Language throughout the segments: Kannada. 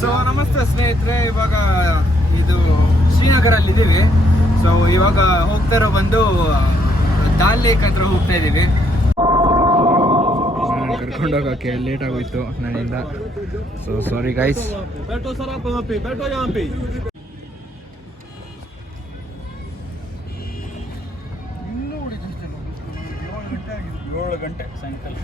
ಸೊ ನಮಸ್ತೆ ಸ್ನೇಹಿತರೆ, ಇವಾಗ ಇದು ಶ್ರೀನಗರಲ್ಲಿದ್ದೀವಿ. ಸೊ ಇವಾಗ ಹೋಗ್ತಾ ಇರೋ ಬಂದು ದಾಲ್ ಲೇಕ್ ಹತ್ರ ಹೋಗ್ತಾ ಇದ್ದೀವಿ. ಕರ್ಕೊಂಡೋಗಕ್ಕೆ ಲೇಟ್ ಆಗೋಯ್ತು ನನ್ನಿಂದ. So sorry guys. 7 ಗಂಟೆ ಸಾಯಂಕಾಲ.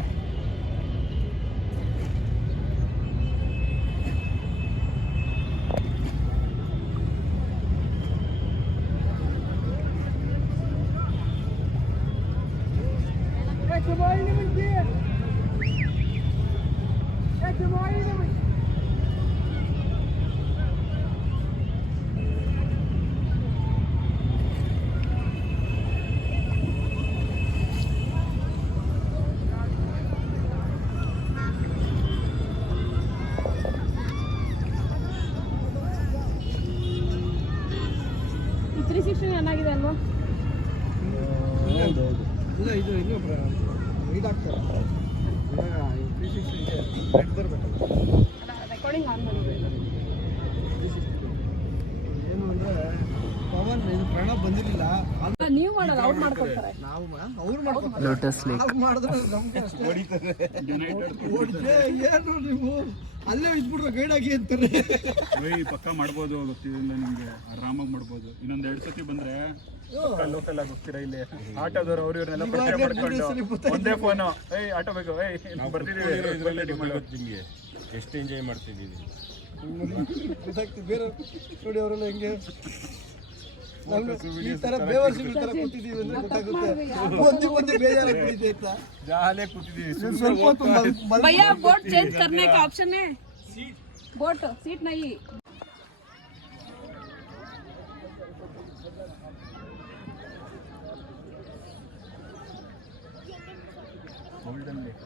ಚೆನ್ನಾಗಿದೆ ಅಲ್ವಾ? ಇದು ಇದಾಗ್ತದೆ ರೆಕಾರ್ಡಿಂಗ್ ಆನ್ ಮಾಡಿ. ಏನು ಅಂದರೆ ಪವನ್ ಇದು ಪ್ರಣವ್ ಬಂದಿರಲಿಲ್ಲ. ನೀವು ಮಾಡೋದು ಅವ್ರು ಮಾಡ್ಕೊಳ್ತಾರೆ. ನಾವು ಅವ್ರು ಮಾಡ್ಕೊಳ್ತಾರೆ. ಲೋಟಸ್ ಲೇಕ್ ಮಾಡಿದ್ರೆ ನಮ್ಗೆ ಅಷ್ಟೇ ಹೊಡಿತಾರೆ. ಏನು ನೀವು ಅಲ್ಲೇ ಇದ್ಬಿಟ್ರೆ ಗೈಡ್ ಆಗಿ ಅಂತಾರೆ. ಪಕ್ಕ ಮಾಡ್ಬೋದು, ಗೊತ್ತಿಲ್ಲ ನಿಮಗೆ, ಆರಾಮಾಗಿ ಮಾಡ್ಬೋದು. ಇನ್ನೊಂದು 2 ಸತಿ ಬಂದ್ರೆ ಲೋಕಲ್ ಆಗಿ ಹೋಗ್ತೀರಾ. ಇಲ್ಲಿ ಆಟೋದವ್ರು ಅವ್ರು ಇವ್ರನ್ನೆಲ್ಲ ಪರಿಚಯ ಮಾಡ್ಕೊಂಡು ಒಂದೇ ಫೋನು, ಆಟೋ ಬೇಕು, ನಾವು ಬರ್ತಿದ್ದೀವಿ. ನಿಮಗೆ ಎಷ್ಟು ಎಂಜಾಯ್ ಮಾಡ್ತಿದ್ದೀವಿ ಬೇರೆ ನೋಡಿ ಅವರೆಲ್ಲ ಹೆಂಗೆ ಈ ತರ ಬೇವರ್ಸಿ ತರ ಕೂತಿದ್ದೀವಿ ಅಂದ್ರೆ ಗೊತ್ತಾಗುತ್ತೆ. ಒಂದೇ ಬೇಜಾರಾಗ್ತಿದೆ ಆಯ್ತಾ? ಜಾಲೆ ಕೂತಿದ್ದೀವಿ. भैया बोट चेंज करने का ऑप्शन है? बोट सीट नहीं. Golden lake.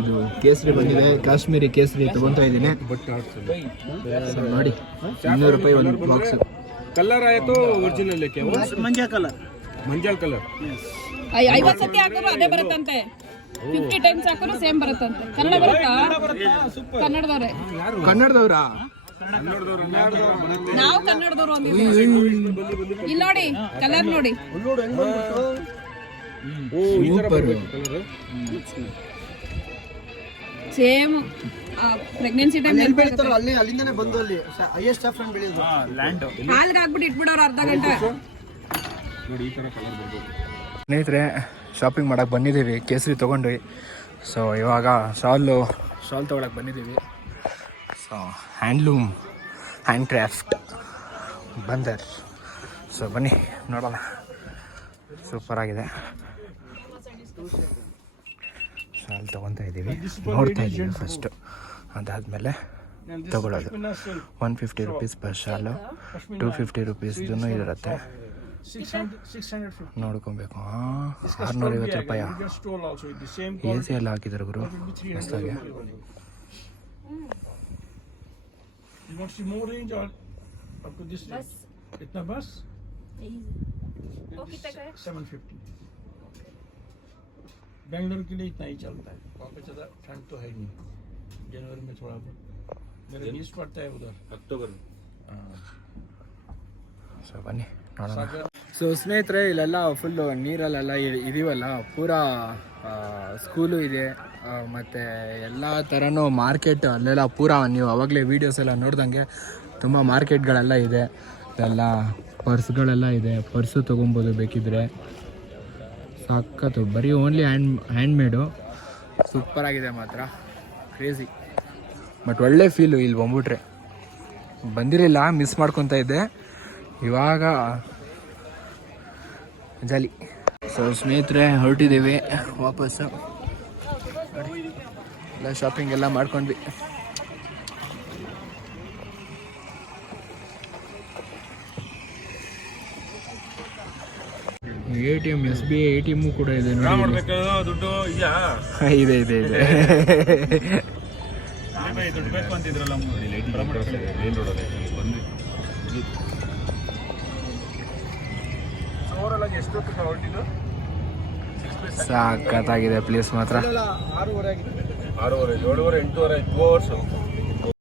ಇದು ಕೇಸರಿ ಬಂದಿದೆ, ಕಾಶ್ಮೀರಿ ಕೇಸರಿ ತಗೊಂತಾ ಇದ್ದೀನಿ. ನೋಡಿ 200 ರೂಪಾಯಿ ಒಂದು ಬಾಕ್ಸ್. ಕಲರ್ ಆಯ್ತು ಒರಿಜಿನಲ್ ಲೇಕೆ ಮಂಜಾ ಕಲರ್. 50 ಸತಿ ಹಾಕಿದ್ರು ಅದೇ ಬರುತ್ತಂತೆ. 50 ಟೈಮ್ಸ್ ಹಾಕಿದ್ರು ಸೇಮ್ ಬರುತ್ತಂತೆ. ಕನ್ನಡ ಬರುತ್ತಾ? ಕನ್ನಡದವ್ರೆ. ಕನ್ನಡದವ್ರಾ? ನಾವು ಕನ್ನಡದವ್ರು ಅಂದಿದ್ದೀವಿ. ಇಲ್ಲಿ ನೋಡಿ ಕಲರ್ ನೋಡಿ. ಸೂಪರ್. ಸೇಮ್ ಪ್ರೆಗ್ನೆನ್ಸಿ ಟೈಮ್ ಅಲ್ಲಿಂದನೇ ಬಂದು ಅಲ್ಲಿ ಹೈಯೆಸ್ಟ್ ಸಾಫ್ರನ್ ಬೆಳೆಯೋದು. ಲ್ಯಾಂಡ್ ಹಾಲ್ಗೆ ಹಾಕ್ಬಿಟ್ಟು ಇಟ್ಬಿಡೋರು ಅರ್ಧ ಗಂಟೆ. ನೋಡಿ, ಈ ಥರ ಕಲರ್ ಬರ್ಬೋದು. ಸ್ನೇಹಿತರೆ, ಶಾಪಿಂಗ್ ಮಾಡಕ್ಕೆ ಬಂದಿದ್ದೀವಿ, ಕೇಸರಿ ತೊಗೊಂಡ್ವಿ. ಸೊ ಇವಾಗ ಶಾಲ್ ತೊಗೊಳಕ್ಕೆ ಬಂದಿದ್ದೀವಿ. ಸೊ ಹ್ಯಾಂಡ್ಲೂಮ್, ಹ್ಯಾಂಡ್ ಕ್ರಾಫ್ಟ್ ಬಂದರ್. ಸೊ ಬನ್ನಿ ನೋಡೋಣ. ಸೂಪರಾಗಿದೆ. ಶಾಲ್ ತೊಗೊತಾ ಇದ್ದೀವಿ, ನೋಡ್ತಾ ಇದ್ದೀವಿ ಫಸ್ಟು. ಅದಾದಮೇಲೆ ತೊಗೊಳ್ಳೋದು. 150 ರುಪೀಸ್ ಪರ್ ಶಾಲು, 250 ರುಪೀಸ್ದು ಇರುತ್ತೆ. ನೋಡ್ಕೊಬೇಕು. 650 ರೂಪಾಯಿ. ಎ ಸಿ ಎಲ್ಲ ಹಾಕಿದ್ದಾರೆ ಗುರು ಮಸ್ತಾಗಿ. बेंगलोर के लिए इतना ही चलता है, वहाँ पे ज़्यादा ठंड तो है नहीं. जनवरी में थोड़ा बहुत मेरा 20 पड़ता है उधर, अक्टूबर में. ಸೊ ಬನ್ನಿ ನೋಡೋಣ. ಸೊ ಸ್ನೇಹಿತರೆ, ಇಲ್ಲೆಲ್ಲ ಫುಲ್ಲು ನೀರಲ್ಲೆಲ್ಲ ಇದೀವಲ್ಲ, ಪೂರಾ ಸ್ಕೂಲು ಇದೆ, ಮತ್ತು ಎಲ್ಲ ಥರನೂ ಮಾರ್ಕೆಟ್ ಅಲ್ಲೆಲ್ಲ ಪೂರಾ ನೀವು ಅವಾಗಲೇ ವೀಡಿಯೋಸ್ ಎಲ್ಲ ನೋಡ್ದಂಗೆ ತುಂಬ ಮಾರ್ಕೆಟ್ಗಳೆಲ್ಲ ಇದೆ. ಎಲ್ಲ ಪರ್ಸ್ಗಳೆಲ್ಲ ಇದೆ, ಪರ್ಸು ತೊಗೊಬೋದು ಬೇಕಿದ್ರೆ. ಸಖತ್ತು, ಬರೀ ಓನ್ಲಿ ಹ್ಯಾಂಡ್ಮೇಡು. ಸೂಪರಾಗಿದೆ ಮಾತ್ರ, ಕ್ರೇಜಿ. ಬಟ್ ಒಳ್ಳೆ ಫೀಲು ಇಲ್ಲಿ ಬಂದ್ಬಿಟ್ರೆ. ಬಂದಿರಲಿಲ್ಲ, ಮಿಸ್ ಮಾಡ್ಕೊತಾ ಇದ್ದೆ. ಇವಾಗ ಜಾಲಿ. ಸೊ ಸ್ನೇಹಿತರೆ, ಹೊರಟಿದ್ದೀವಿ ವಾಪಸ್ಸು. ಎಲ್ಲ ಶಾಪಿಂಗ್ ಎಲ್ಲ ಮಾಡ್ಕೊಂಡ್ವಿ. ATM SBI ATM ಕೂಡ ಇದೆ ಡ್ರಾ ನೋಡಿ. ಮಾಡ್ಬೇಕು ದುಡ್ಡು ಇದೆಯಾ? ಇದೆ ಇದೆ ಇದೆ. ದುಡ್ಡು ಬೇಕು ಅಂತಿದ್ರಲ್ಲ ಮೇನ್ ರೋಡಲ್ಲಿ ಬಂದು ಓವರಾಲ್ ಆಗಿ ಎಷ್ಟೊತ್ತು ಹೊರಟಿದ್ದು? ಸಾಕತ್ತಾಗಿದೆ ಪ್ಲೇಸ್ ಮಾತ್ರ. 6:30 7:30 8:30 2 hours